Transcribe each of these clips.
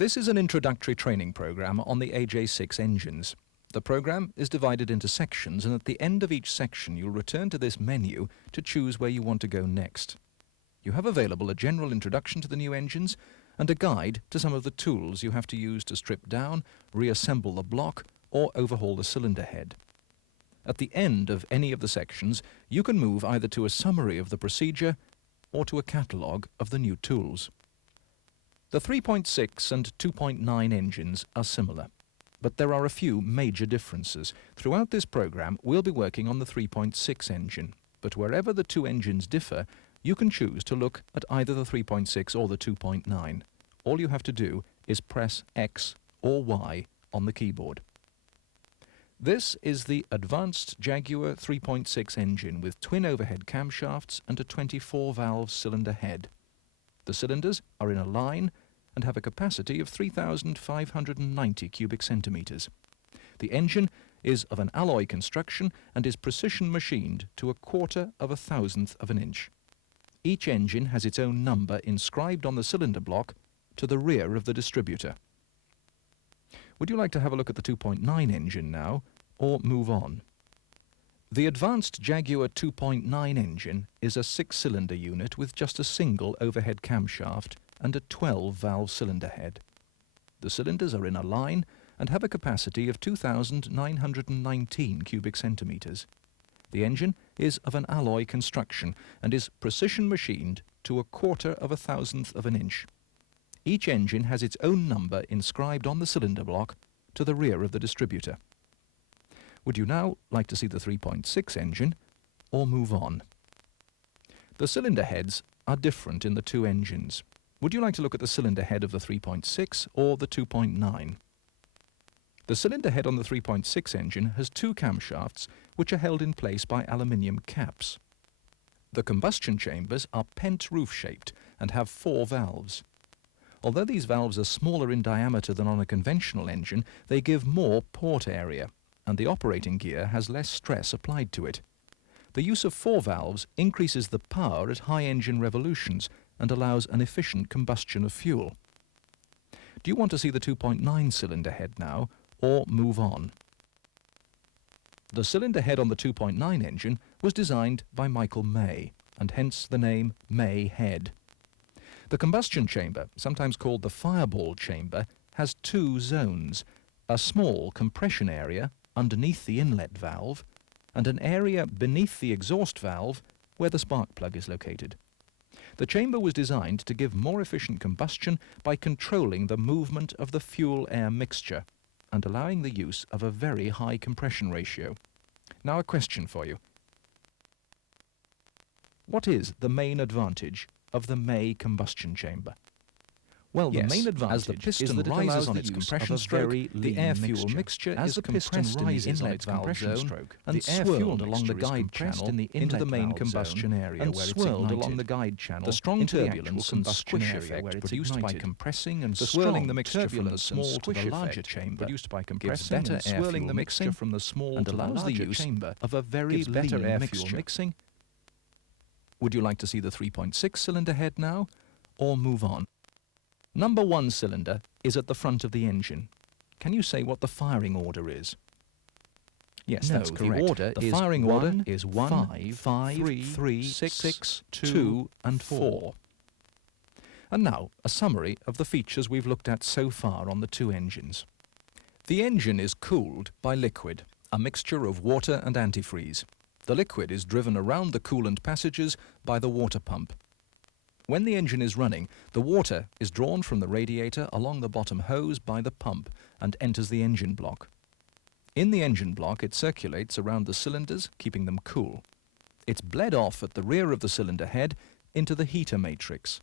This is an introductory training program on the AJ-6 engines. The program is divided into sections, and at the end of each section you'll return to this menu to choose where you want to go next. You have available a general introduction to the new engines and a guide to some of the tools you have to use to strip down, reassemble the block, or overhaul the cylinder head. At the end of any of the sections, you can move either to a summary of the procedure or to a catalogue of the new tools. The 3.6 and 2.9 engines are similar, but there are a few major differences. Throughout this program, we'll be working on the 3.6 engine, but wherever the two engines differ, you can choose to look at either the 3.6 or the 2.9. All you have to do is press X or Y on the keyboard. This is the advanced Jaguar 3.6 engine with twin overhead camshafts and a 24-valve cylinder head. The cylinders are in a line and have a capacity of 3,590 cubic centimetres. The engine is of an alloy construction and is precision machined to 1/4 of an inch. Each engine has its own number inscribed on the cylinder block to the rear of the distributor. Would you like to have a look at the 2.9 engine now, or move on? The advanced Jaguar 2.9 engine is a 6-cylinder unit with just a single overhead camshaft and a 12-valve cylinder head. The cylinders are in a line and have a capacity of 2,919 cubic centimetres. The engine is of an alloy construction and is precision machined to 1/4 of an inch. Each engine has its own number inscribed on the cylinder block to the rear of the distributor. Would you now like to see the 3.6 engine, or move on? The cylinder heads are different in the two engines. Would you like to look at the cylinder head of the 3.6 or the 2.9? The cylinder head on the 3.6 engine has two camshafts which are held in place by aluminium caps. The combustion chambers are pent roof-shaped and have 4 valves. Although these valves are smaller in diameter than on a conventional engine, they give more port area, and the operating gear has less stress applied to it. The use of 4 valves increases the power at high engine revolutions and allows an efficient combustion of fuel. Do you want to see the 2.9 cylinder head now, or move on? The cylinder head on the 2.9 engine was designed by Michael May, and hence the name May Head. The combustion chamber, sometimes called the fireball chamber, has 2 zones: a small compression area underneath the inlet valve and an area beneath the exhaust valve where the spark plug is located. The chamber was designed to give more efficient combustion by controlling the movement of the fuel-air mixture and allowing the use of a very high compression ratio. Now a question for you. What is the main advantage of the May combustion chamber? Well, the main advantage is that it rises on its compression stroke, the air-fuel mixture is compressed in the inlet compression stroke, and swirled along the guide channel into the main combustion area where it's ignited. Along the guide channel the strong turbulence and squish effect produced by compressing and swirling the mixture from the small to the larger chamber produced by compressing and swirling the mixture from the small and allows the use of a very better air-fuel mixing. Would you like to see the 3.6 cylinder head now, or move on? Number 1 cylinder is at the front of the engine. Can you say what the firing order is? Yes, that's correct. The firing order is 1, 5, 3, 6, 2, and 4. And now, a summary of the features we've looked at so far on the two engines. The engine is cooled by liquid, a mixture of water and antifreeze. The liquid is driven around the coolant passages by the water pump. When the engine is running, the water is drawn from the radiator along the bottom hose by the pump and enters the engine block. In the engine block, it circulates around the cylinders, keeping them cool. It's bled off at the rear of the cylinder head into the heater matrix.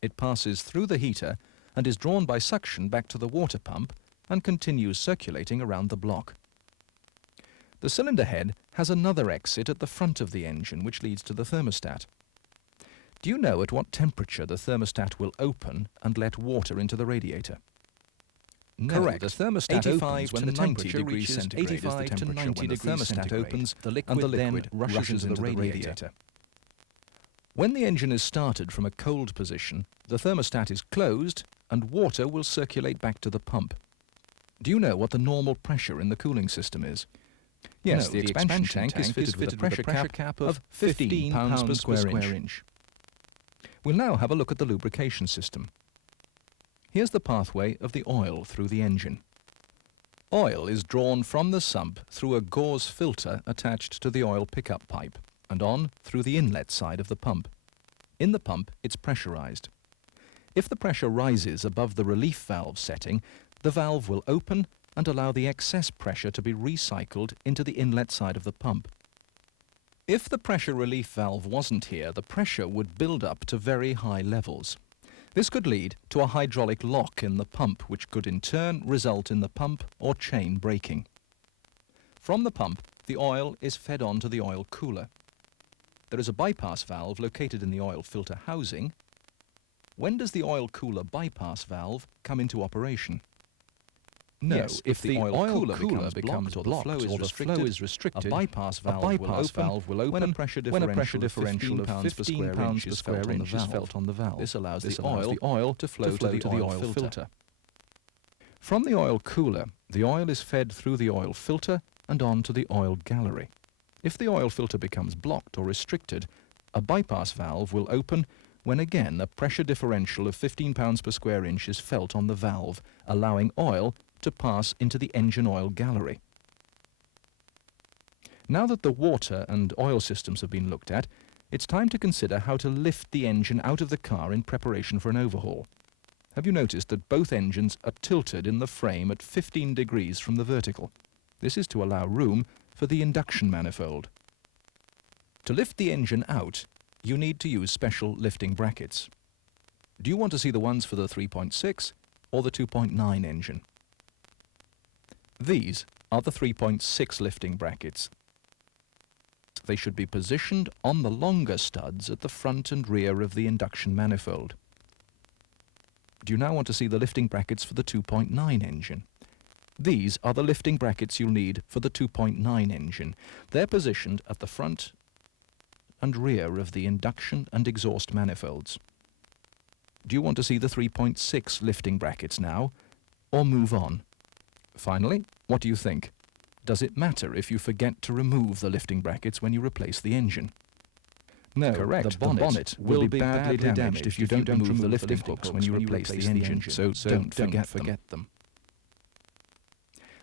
It passes through the heater and is drawn by suction back to the water pump and continues circulating around the block. The cylinder head has another exit at the front of the engine which leads to the thermostat. Do you know at what temperature the thermostat will open and let water into the radiator? No, correct. The thermostat opens when the temperature reaches 85 to 90 degrees thermostat opens, the liquid then rushes into the radiator. When the engine is started from a cold position, the thermostat is closed and water will circulate back to the pump. Do you know what the normal pressure in the cooling system is? Yes, No, the expansion tank is fitted with a pressure cap of 15 pounds per square inch. We'll now have a look at the lubrication system. Here's the pathway of the oil through the engine. Oil is drawn from the sump through a gauze filter attached to the oil pickup pipe and on through the inlet side of the pump. In the pump, it's pressurized. If the pressure rises above the relief valve setting, the valve will open and allow the excess pressure to be recycled into the inlet side of the pump. If the pressure relief valve wasn't here, the pressure would build up to very high levels. This could lead to a hydraulic lock in the pump, which could in turn result in the pump or chain breaking. From the pump, the oil is fed on to the oil cooler. There is a bypass valve located in the oil filter housing. When does the oil cooler bypass valve come into operation? No, Yes, if the oil cooler becomes blocked or the flow is restricted, a bypass valve will open when a pressure differential of 15 pounds per square inch is felt on the valve. This allows the oil to flow to the oil filter. From the oil cooler, the oil is fed through the oil filter and on to the oil gallery. If the oil filter becomes blocked or restricted, a bypass valve will open when again a pressure differential of 15 pounds per square inch is felt on the valve, allowing oil to pass into the engine oil gallery. Now that the water and oil systems have been looked at, it's time to consider how to lift the engine out of the car in preparation for an overhaul. Have you noticed that both engines are tilted in the frame at 15 degrees from the vertical? This is to allow room for the induction manifold. To lift the engine out, you need to use special lifting brackets. Do you want to see the ones for the 3.6 or the 2.9 engine? These are the 3.6 lifting brackets. They should be positioned on the longer studs at the front and rear of the induction manifold. Do you now want to see the lifting brackets for the 2.9 engine? These are the lifting brackets you'll need for the 2.9 engine. They're positioned at the front and rear of the induction and exhaust manifolds. Do you want to see the 3.6 lifting brackets now, or move on? Finally, what do you think? Does it matter if you forget to remove the lifting brackets when you replace the engine? No, correct. The bonnet will be badly damaged if you don't remove the lifting hooks when you replace the engine, so don't forget them.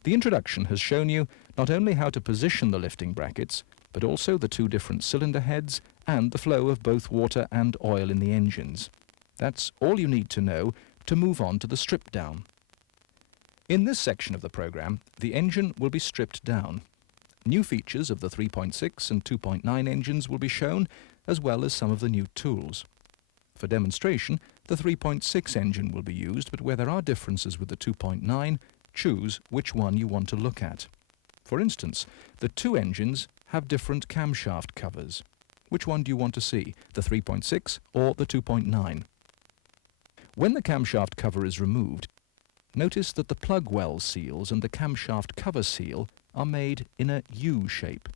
The introduction has shown you not only how to position the lifting brackets, but also the two different cylinder heads and the flow of both water and oil in the engines. That's all you need to know to move on to the strip down. In this section of the program, the engine will be stripped down. New features of the 3.6 and 2.9 engines will be shown, as well as some of the new tools. For demonstration, the 3.6 engine will be used, but where there are differences with the 2.9, choose which one you want to look at. For instance, the two engines have different camshaft covers. Which one do you want to see, the 3.6 or the 2.9? When the camshaft cover is removed, notice that the plug well seals and the camshaft cover seal are made in a U shape.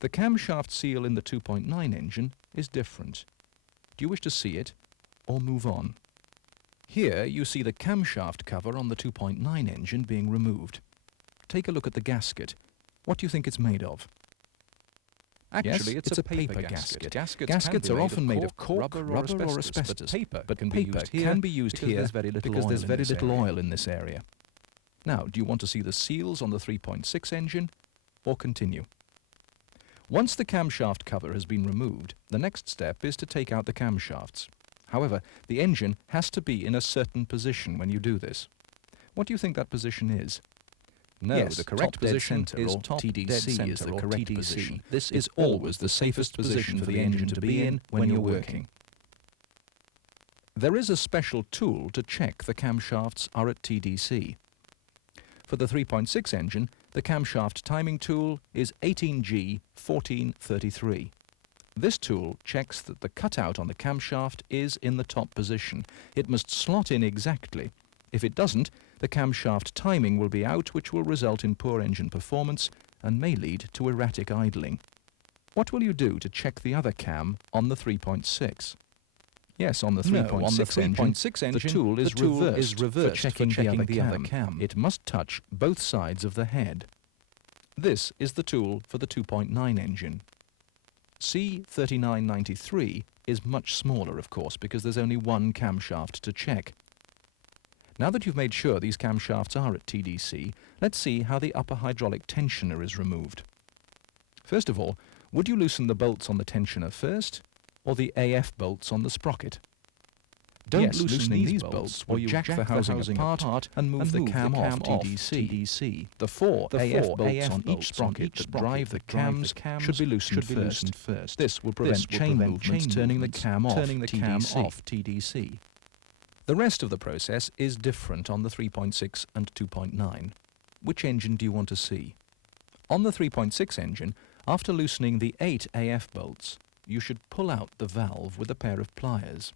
The camshaft seal in the 2.9 engine is different. Do you wish to see it or move on? Here you see the camshaft cover on the 2.9 engine being removed. Take a look at the gasket. What do you think it's made of? Actually, Yes, it's a paper gasket. Gaskets are often made of cork, rubber or asbestos, but can be used here because there's very little oil in this area. Now, do you want to see the seals on the 3.6 engine or continue? Once the camshaft cover has been removed, the next step is to take out the camshafts. However, the engine has to be in a certain position when you do this. What do you think that position is? No, Yes, the correct position is top TDC is the correct position. This is always the safest position for the engine to be in when you're working. There is a special tool to check the camshafts are at TDC. For the 3.6 engine, the camshaft timing tool is 18G 1433. This tool checks that the cutout on the camshaft is in the top position. It must slot in exactly. If it doesn't, the camshaft timing will be out, which will result in poor engine performance and may lead to erratic idling. What will you do to check the other cam on the 3.6? Yes, on the 3.6 engine, the tool is reversed for checking the other cam. It must touch both sides of the head. This is the tool for the 2.9 engine. C3993 is much smaller, of course, because there's only one camshaft to check. Now that you've made sure these camshafts are at TDC, let's see how the upper hydraulic tensioner is removed. First of all, would you loosen the bolts on the tensioner first, or the AF bolts on the sprocket? Don't loosen these bolts, or you'll jack the housing apart and move the cam off TDC. The four AF bolts on each sprocket that drive the cams should be loosened first. This will prevent chain movements turning the cam off TDC. The rest of the process is different on the 3.6 and 2.9. Which engine do you want to see? On the 3.6 engine, after loosening the 8 AF bolts, you should pull out the valve with a pair of pliers.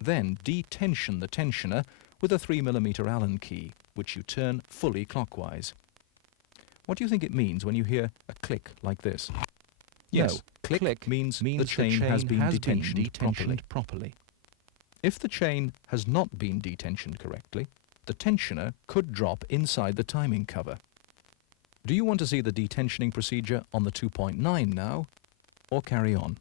Then detension the tensioner with a 3mm Allen key, which you turn fully clockwise. What do you think it means when you hear a click like this? Yes, no, click means the chain has been detensioned properly. If the chain has not been detensioned correctly, the tensioner could drop inside the timing cover. Do you want to see the detensioning procedure on the 2.9 now, or carry on?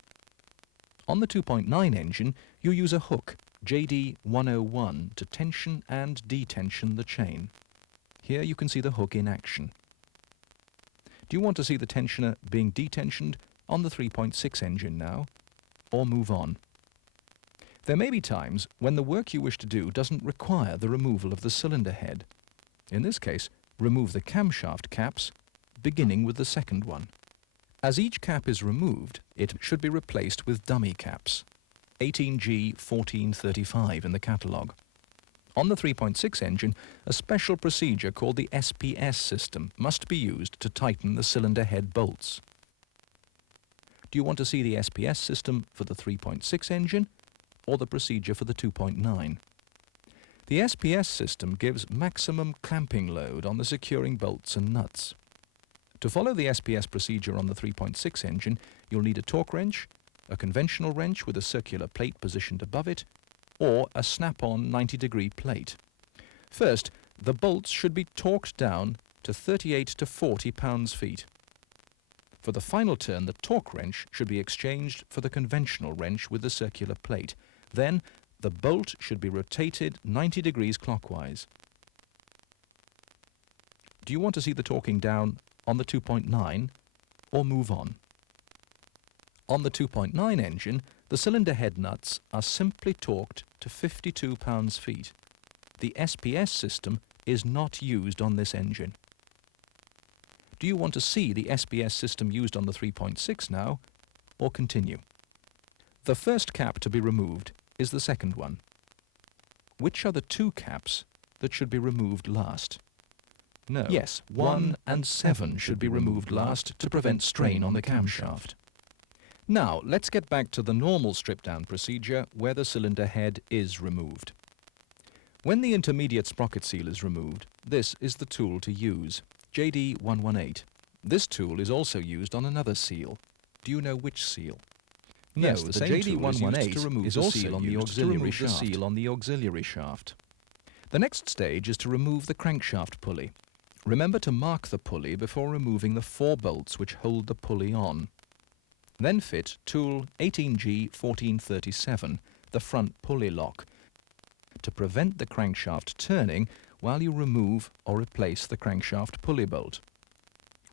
On the 2.9 engine, you use a hook, JD101, to tension and detension the chain. Here you can see the hook in action. Do you want to see the tensioner being detensioned on the 3.6 engine now, or move on? There may be times when the work you wish to do doesn't require the removal of the cylinder head. In this case, remove the camshaft caps, beginning with the second one. As each cap is removed, it should be replaced with dummy caps, 18G1435 in the catalogue. On the 3.6 engine, a special procedure called the SPS system must be used to tighten the cylinder head bolts. Do you want to see the SPS system for the 3.6 engine, or the procedure for the 2.9? The SPS system gives maximum clamping load on the securing bolts and nuts. To follow the SPS procedure on the 3.6 engine, you'll need a torque wrench, a conventional wrench with a circular plate positioned above it, or a snap-on 90-degree plate. First, the bolts should be torqued down to 38 to 40 pounds-feet. For the final turn, the torque wrench should be exchanged for the conventional wrench with the circular plate. Then, the bolt should be rotated 90 degrees clockwise. Do you want to see the torquing down on the 2.9 or move on? On the 2.9 engine, the cylinder head nuts are simply torqued to 52 pounds-feet. The SPS system is not used on this engine. Do you want to see the SPS system used on the 3.6 now, or continue? The first cap to be removed is the second one. Which are the two caps that should be removed last? No. Yes, 1 and 7 should be removed last to prevent strain on the camshaft. Now, let's get back to the normal strip-down procedure where the cylinder head is removed. When the intermediate sprocket seal is removed, this is the tool to use, JD118. This tool is also used on another seal. Do you know which seal? No, yes, the JD118 is also used to remove the seal on the auxiliary shaft. The next stage is to remove the crankshaft pulley. Remember to mark the pulley before removing the 4 bolts which hold the pulley on. Then fit tool 18G1437, the front pulley lock, to prevent the crankshaft turning while you remove or replace the crankshaft pulley bolt.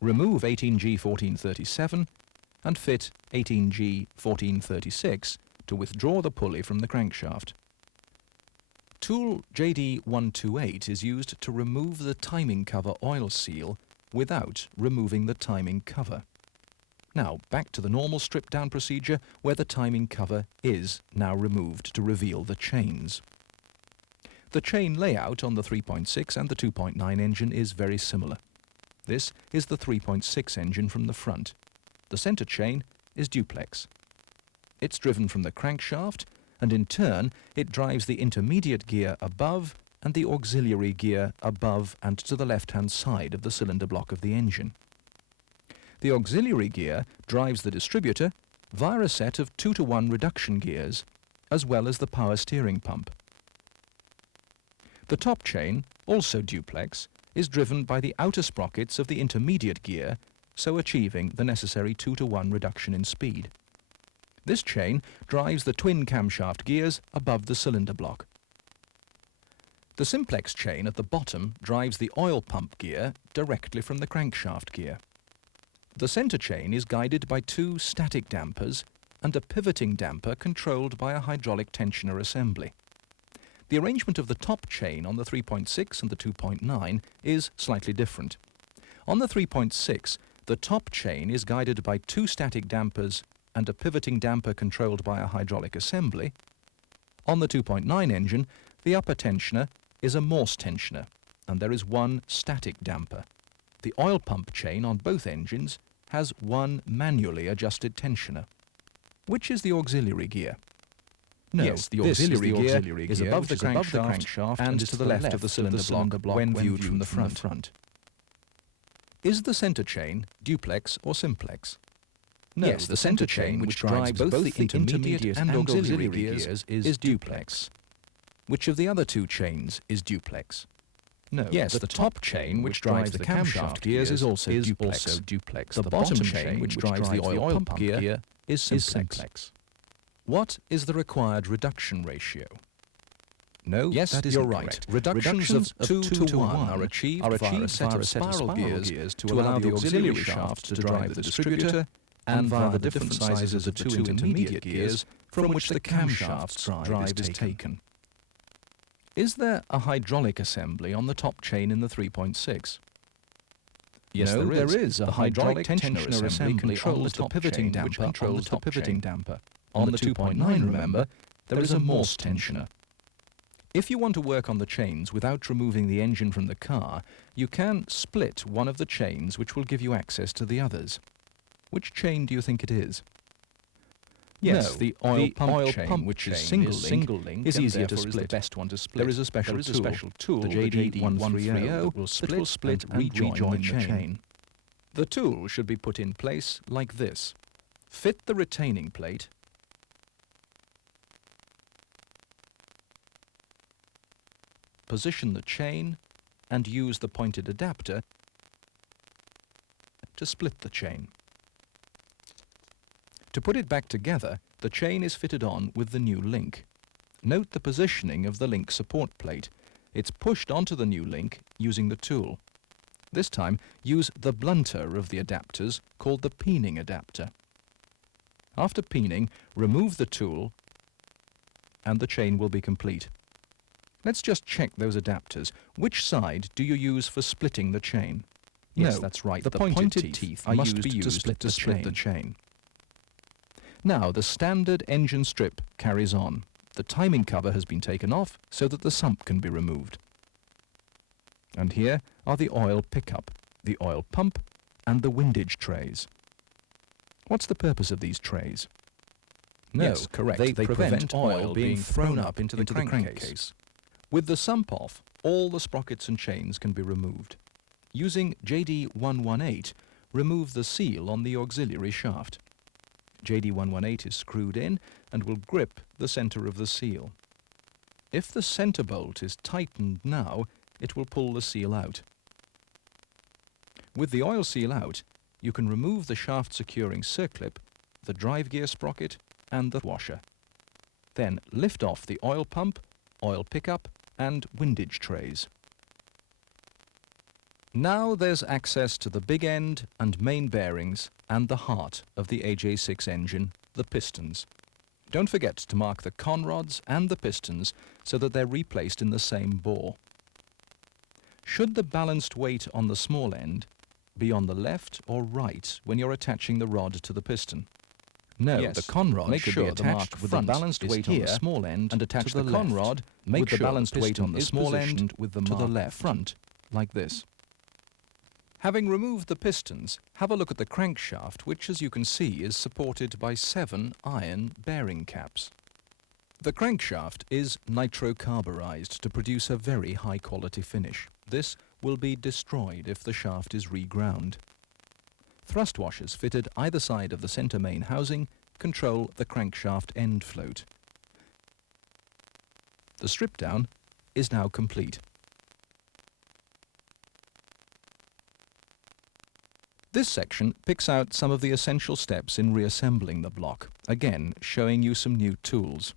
Remove 18G1437 and fit 18G1436 to withdraw the pulley from the crankshaft. Tool JD128 is used to remove the timing cover oil seal without removing the timing cover. Now, back to the normal strip-down procedure where the timing cover is now removed to reveal the chains. The chain layout on the 3.6 and the 2.9 engine is very similar. This is the 3.6 engine from the front. The center chain is duplex. It's driven from the crankshaft, and in turn it drives the intermediate gear above and the auxiliary gear above and to the left-hand side of the cylinder block of the engine. The auxiliary gear drives the distributor via a set of 2-to-1 reduction gears, as well as the power steering pump. The top chain, also duplex, is driven by the outer sprockets of the intermediate gear, so achieving the necessary 2-to-1 reduction in speed. This chain drives the twin camshaft gears above the cylinder block. The simplex chain at the bottom drives the oil pump gear directly from the crankshaft gear. The center chain is guided by 2 static dampers and a pivoting damper controlled by a hydraulic tensioner assembly. The arrangement of the top chain on the 3.6 and the 2.9 is slightly different. On the 3.6, the top chain is guided by 2 static dampers and a pivoting damper controlled by a hydraulic assembly. On the 2.9 engine, the upper tensioner is a Morse tensioner, and there is 1 static damper. The oil pump chain on both engines has 1 manually adjusted tensioner. Which is the auxiliary gear? No, yes, the auxiliary gear is above the crankshaft and to the left of the cylinder block when viewed from the front. Is the center chain duplex or simplex? No, yes, the center chain, which drives both the intermediate and auxiliary gears, is duplex. Which of the other 2 chains is duplex? No, yes, the top chain, which drives the camshaft gears, is also duplex. The bottom chain, which drives the oil pump gear, is simplex. What is the required reduction ratio? No, yes, that is right. Reductions of 2 to 1 are achieved via a set of spiral gears to allow the auxiliary shaft to drive the distributor, and via the different sizes of the 2 intermediate gears from which the camshaft's drive is taken. Is there a hydraulic assembly on the top chain in the 3.6? Yes, no, there is. A hydraulic tensioner assembly controls the pivoting damper, which controls the pivoting damper. On the 2.9, remember, there is a Morse tensioner. If you want to work on the chains without removing the engine from the car, you can split one of the chains, which will give you access to the others. Which chain do you think it is? Yes, no, the oil pump, which is single link, is easier to split. The best one to split. There is a special tool, the JD130, that will split and rejoin the chain. The tool should be put in place like this. Fit the retaining plate position the chain and use the pointed adapter to split the chain. To put it back together, the chain is fitted on with the new link. Note the positioning of the link support plate. It's pushed onto the new link using the tool. This time, use the blunter of the adapters called the peening adapter. After peening, remove the tool and the chain will be complete. Let's just check those adapters. Which side do you use for splitting the chain? Yes, that's right. The pointed teeth must be used to split the chain. Now the standard engine strip carries on. The timing cover has been taken off so that the sump can be removed. And here are the oil pickup, the oil pump, and the windage trays. What's the purpose of these trays? No, yes, correct. They prevent oil being thrown up into the crankcase. With the sump off, all the sprockets and chains can be removed. Using JD118, remove the seal on the auxiliary shaft. JD118 is screwed in and will grip the center of the seal. If the center bolt is tightened now, it will pull the seal out. With the oil seal out, you can remove the shaft securing circlip, the drive gear sprocket, and the washer. Then lift off the oil pump, oil pickup, and windage trays. Now there's access to the big end and main bearings and the heart of the AJ-6 engine, the pistons. Don't forget to mark the conrods and the pistons so that they're replaced in the same bore. Should the balanced weight on the small end be on the left or right when you're attaching the rod to the piston? No, yes, the conrod should be attached with the balanced weight on the small end and attach the conrod with the balanced weight on the small end with the to the left front, like this. Having removed the pistons, have a look at the crankshaft, which as you can see is supported by 7 iron bearing caps. The crankshaft is nitrocarburized to produce a very high quality finish. This will be destroyed if the shaft is reground. Thrust washers fitted either side of the center main housing control the crankshaft end float. The strip down is now complete. This section picks out some of the essential steps in reassembling the block, again showing you some new tools.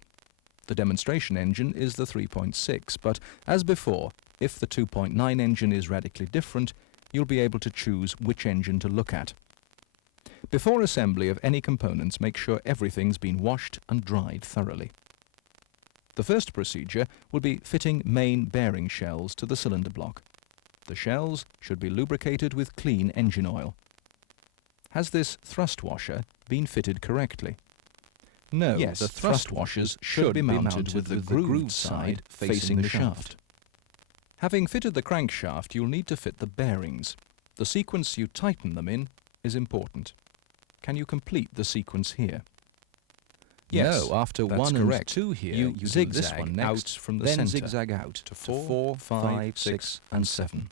The demonstration engine is the 3.6, but as before, if the 2.9 engine is radically different, you'll be able to choose which engine to look at. Before assembly of any components, make sure everything's been washed and dried thoroughly. The first procedure will be fitting main bearing shells to the cylinder block. The shells should be lubricated with clean engine oil. Has this thrust washer been fitted correctly? No, Yes, the thrust washers should be mounted with the grooved side facing the shaft. Having fitted the crankshaft, you'll need to fit the bearings. The sequence you tighten them in is important. Can you complete the sequence here? Yes, no, after that's 1 correct. and 2 here, You zigzag do this one next, out from the then center, zigzag out to to 4, 5, 6 and 7.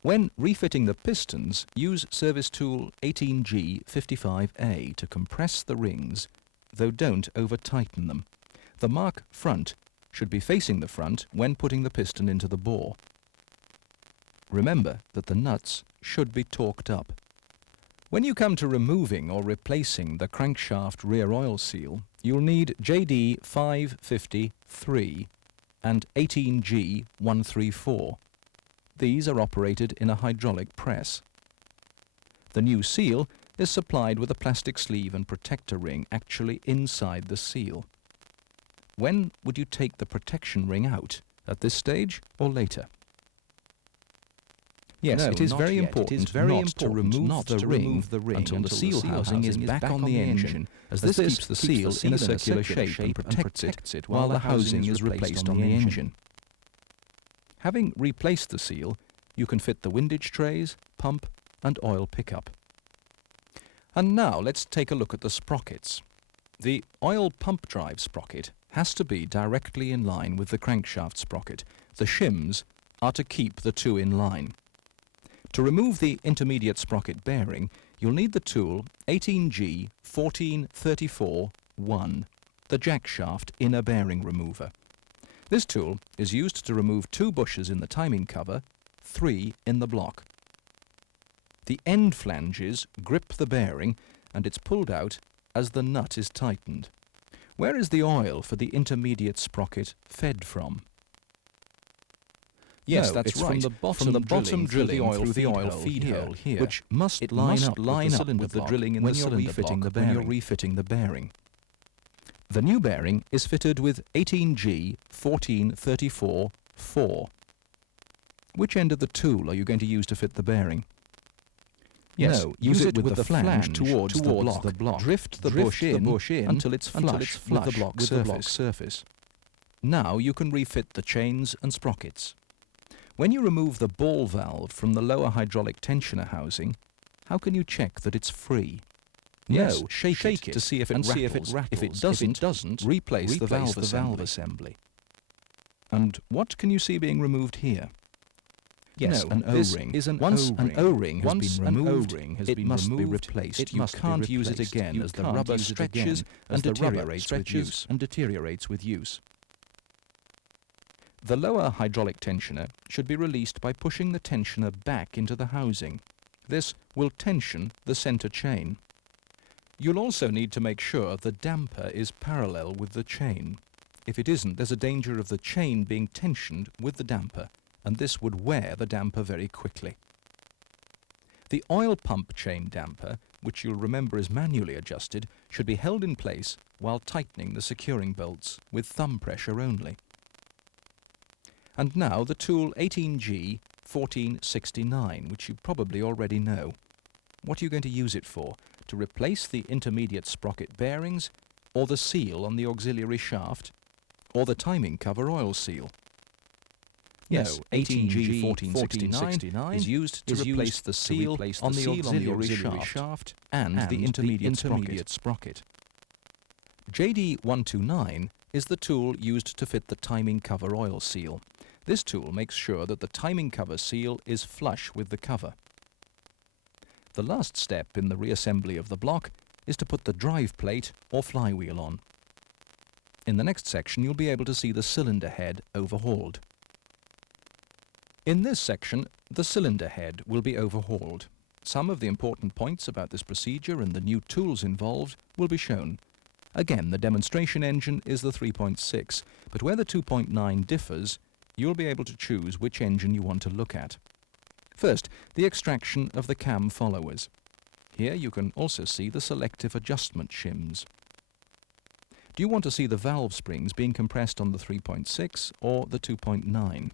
When refitting the pistons, use service tool 18G55A to compress the rings, though don't over-tighten them. The mark front should be facing the front when putting the piston into the bore. Remember that the nuts should be torqued up. When you come to removing or replacing the crankshaft rear oil seal, you'll need JD 553 and 18G134. These are operated in a hydraulic press. The new seal is supplied with a plastic sleeve and protector ring actually inside the seal. When would you take the protection ring out? At this stage or later? Yes, No, it is not very yet. important It is very not to important remove not the to ring remove the ring until the until seal housing is back on the engine, as this keeps the seal in a circular shape and protects it while the housing is replaced on the engine. Having replaced the seal, you can fit the windage trays, pump and oil pickup. And now let's take a look at the sprockets. The oil pump drive sprocket has to be directly in line with the crankshaft sprocket. The shims are to keep the two in line. To remove the intermediate sprocket bearing, you'll need the tool 18G1434-1, the jackshaft inner bearing remover. This tool is used to remove 2 bushes in the timing cover, 3 in the block. The end flanges grip the bearing and it's pulled out as the nut is tightened. Where is the oil for the intermediate sprocket fed from? Yes, No, that's it's right. from the bottom drilling through the oil feed hole here, which must line up with the drilling in the cylinder block when you're refitting the bearing. The new bearing is fitted with 18G1434-4. Which end of the tool are you going to use to fit the bearing? Yes, No, use it with the flange towards the block. Drift the bush in until it's flush with the block surface. Now you can refit the chains and sprockets. When you remove the ball valve from the lower hydraulic tensioner housing, how can you check that it's free? Yes, No, shake it to see if it rattles. If it doesn't, replace the valve assembly. And what can you see being removed here? Yes, No, an O-ring. Once an O-ring has been removed, it must be replaced. You can't use it again as the rubber stretches and deteriorates with use. The lower hydraulic tensioner should be released by pushing the tensioner back into the housing. This will tension the center chain. You'll also need to make sure the damper is parallel with the chain. If it isn't, there's a danger of the chain being tensioned with the damper, and this would wear the damper very quickly. The oil pump chain damper, which you'll remember is manually adjusted, should be held in place while tightening the securing bolts with thumb pressure only. And now the tool 18G1469, which you probably already know. What are you going to use it for? To replace the intermediate sprocket bearings, or the seal on the auxiliary shaft, or the timing cover oil seal? Yes, 18G1469 is used to replace the seal on the auxiliary shaft and the intermediate sprocket. JD129 is the tool used to fit the timing cover oil seal. This tool makes sure that the timing cover seal is flush with the cover. The last step in the reassembly of the block is to put the drive plate or flywheel on. In the next section, you'll be able to see the cylinder head overhauled. In this section, the cylinder head will be overhauled. Some of the important points about this procedure and the new tools involved will be shown. Again, the demonstration engine is the 3.6, but where the 2.9 differs, you'll be able to choose which engine you want to look at. First, the extraction of the cam followers. Here you can also see the selective adjustment shims. Do you want to see the valve springs being compressed on the 3.6 or the 2.9?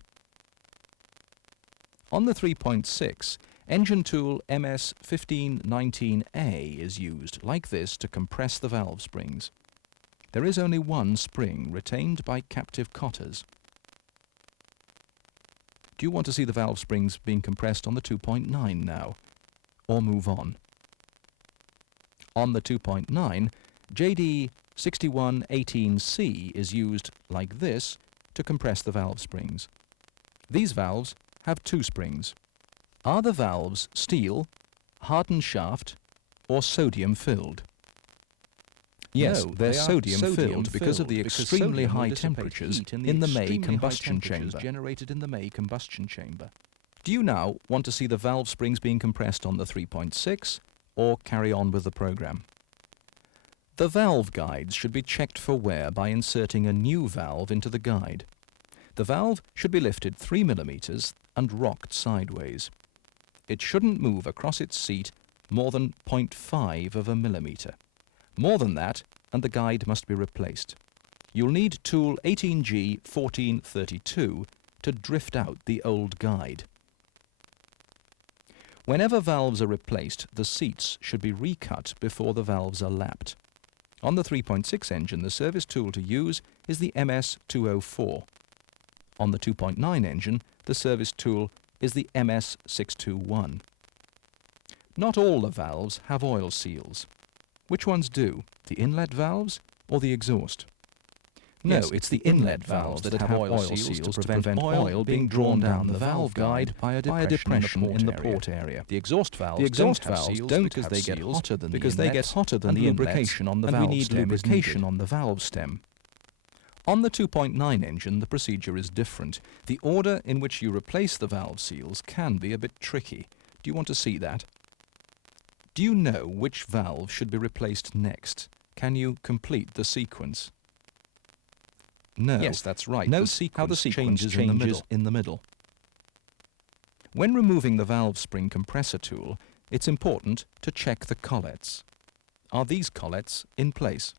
On the 3.6, engine tool MS1519A is used, like this, to compress the valve springs. There is only one spring retained by captive cotters. Do you want to see the valve springs being compressed on the 2.9 now, or move on? On the 2.9, JD6118C is used, like this, to compress the valve springs. These valves have two springs. Are the valves steel, hardened shaft, or sodium-filled? Yes, No, they're they are sodium-filled because of the because extremely sodium will high dissipate temperatures heat in the May extremely high combustion temperatures chamber. generated in the May combustion chamber. Do you now want to see the valve springs being compressed on the 3.6 or carry on with the program? The valve guides should be checked for wear by inserting a new valve into the guide. The valve should be lifted 3 mm and rocked sideways. It shouldn't move across its seat more than 0.5 of a millimetre. More than that, and the guide must be replaced. You'll need tool 18G1432 to drift out the old guide. Whenever valves are replaced, the seats should be recut before the valves are lapped. On the 3.6 engine, the service tool to use is the MS204. On the 2.9 engine, the service tool is the MS621. Not all the valves have oil seals. Which ones do? The inlet valves or the exhaust? No, Yes, it's the inlet valves that have oil seals to prevent oil being drawn down the valve guide by a depression in the port area. The exhaust valves don't because they get hotter than the inlets, and lubrication on the valve stem is needed. On the valve stem. On the 2.9 engine, the procedure is different. The order in which you replace the valve seals can be a bit tricky. Do you want to see that? Do you know which valve should be replaced next? Can you complete the sequence? No. Yes, that's right. Note how the sequence changes in the middle. When removing the valve spring compressor tool, it's important to check the collets. Are these collets in place?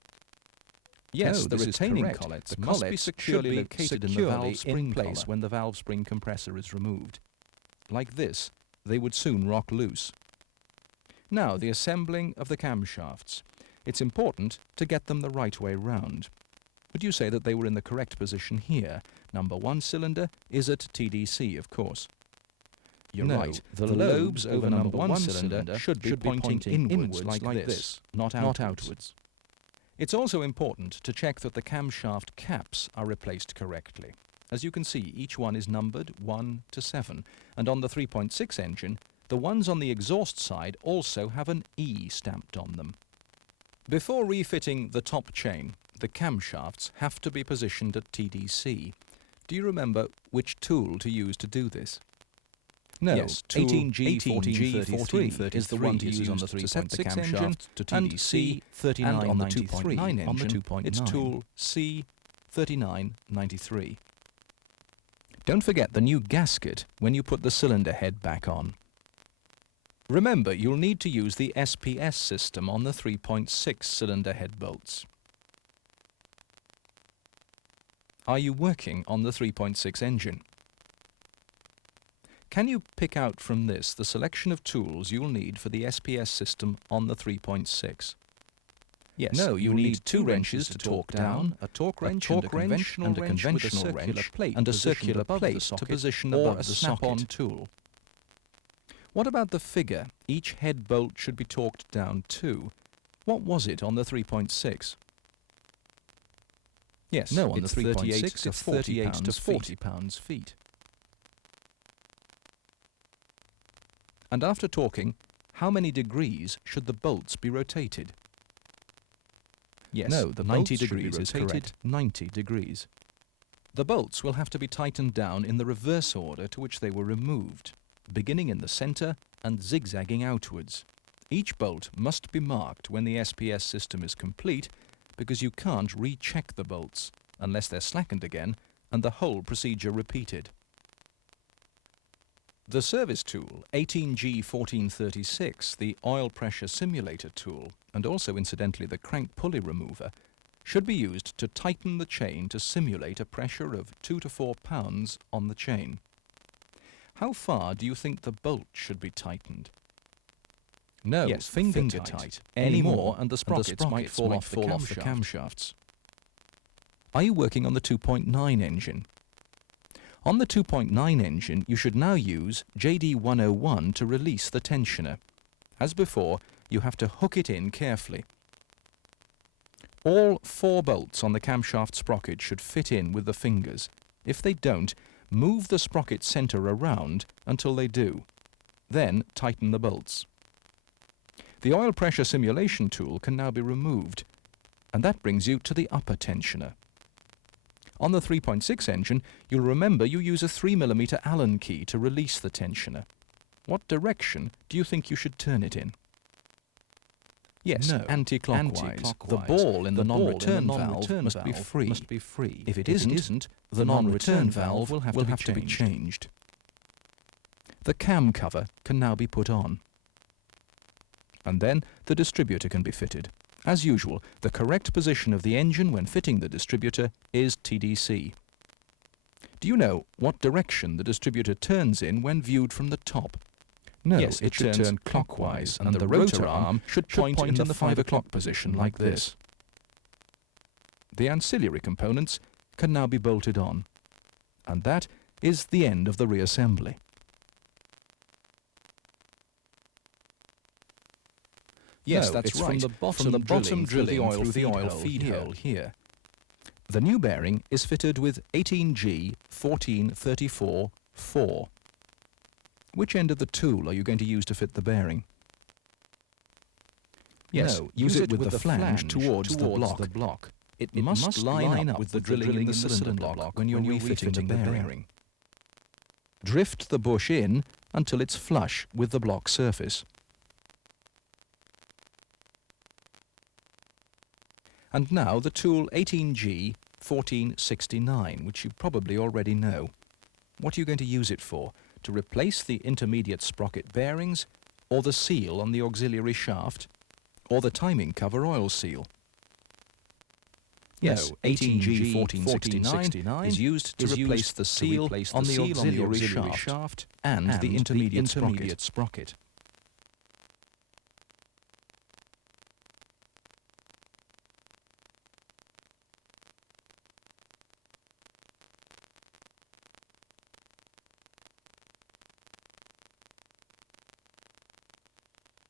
Yes, the retaining collets must be securely located in the valve spring place when the valve spring compressor is removed. Like this, they would soon rock loose. Now, the assembling of the camshafts. It's important to get them the right way round. Would you say that they were in the correct position here? Number 1 cylinder is at TDC, of course. You're right. The lobes over number 1 cylinder should be pointing inwards like this, not outwards. It's also important to check that the camshaft caps are replaced correctly. As you can see, each one is numbered 1 to 7, and on the 3.6 engine, the ones on the exhaust side also have an E stamped on them. Before refitting the top chain, the camshafts have to be positioned at TDC. Do you remember which tool to use to do this? No, Yes, tool 18G1433 is the one to use on the 3.6 engine, to and TDC, C39 on the 2.9 on the engine, 2.9. it's tool C3993. Don't forget the new gasket when you put the cylinder head back on. Remember, you'll need to use the SPS system on the 3.6 cylinder head bolts. Are you working on the 3.6 engine? Can you pick out from this the selection of tools you'll need for the SPS system on the 3.6? Yes, No, you'll need two wrenches to torque down, a torque wrench and a conventional wrench with a circular plate and a circular plate to position above the snap-on tool. What about the figure each head bolt should be torqued down to? What was it on the 3.6? Yes, No, on it's the 38 3.6 to 38 to 40 pounds-feet. And after torquing, how many degrees should the bolts be rotated? Yes, No, the 90 bolts should be degrees is rotated correct. 90 degrees. The bolts will have to be tightened down in the reverse order to which they were removed, beginning in the center and zigzagging outwards. Each bolt must be marked when the SPS system is complete, because you can't recheck the bolts unless they're slackened again and the whole procedure repeated. The service tool 18G1436, the oil pressure simulator tool, and also incidentally the crank pulley remover, should be used to tighten the chain to simulate a pressure of 2 to 4 pounds on the chain. How far do you think the bolt should be tightened? No, Yes, finger finger tight. tight. Any more and the sprockets might fall off the camshafts. Are you working on the 2.9 engine? On the 2.9 engine, you should now use JD101 to release the tensioner. As before, you have to hook it in carefully. All 4 bolts on the camshaft sprocket should fit in with the fingers. If they don't, move the sprocket center around until they do. Then tighten the bolts. The oil pressure simulation tool can now be removed, and that brings you to the upper tensioner. On the 3.6 engine, you'll remember you use a 3mm Allen key to release the tensioner. What direction do you think you should turn it in? Yes, No, anti-clockwise. The ball in the non-return valve must be free. If it isn't, the non-return valve will have to be changed. The cam cover can now be put on. And then the distributor can be fitted. As usual, the correct position of the engine when fitting the distributor is TDC. Do you know what direction the distributor turns in when viewed from the top? No, Yes, it should turn clockwise, and the rotor arm should point in the 5 o'clock position like this. The ancillary components can now be bolted on. And that is the end of the reassembly. Yes, No, that's it's right. From the bottom drilling through the oil feed hole here. The new bearing is fitted with 18G1434-4. Which end of the tool are you going to use to fit the bearing? Yes, No, use it with the flange towards the block. It must line up with the drilling in the cylinder block when you're refitting the bearing. Drift the bush in until it's flush with the block surface. And now the tool 18G1469, which you probably already know. What are you going to use it for? To replace the intermediate sprocket bearings, or the seal on the auxiliary shaft, or the timing cover oil seal? Yes, 18G1469 is used to replace the seal on the auxiliary shaft and the intermediate sprocket.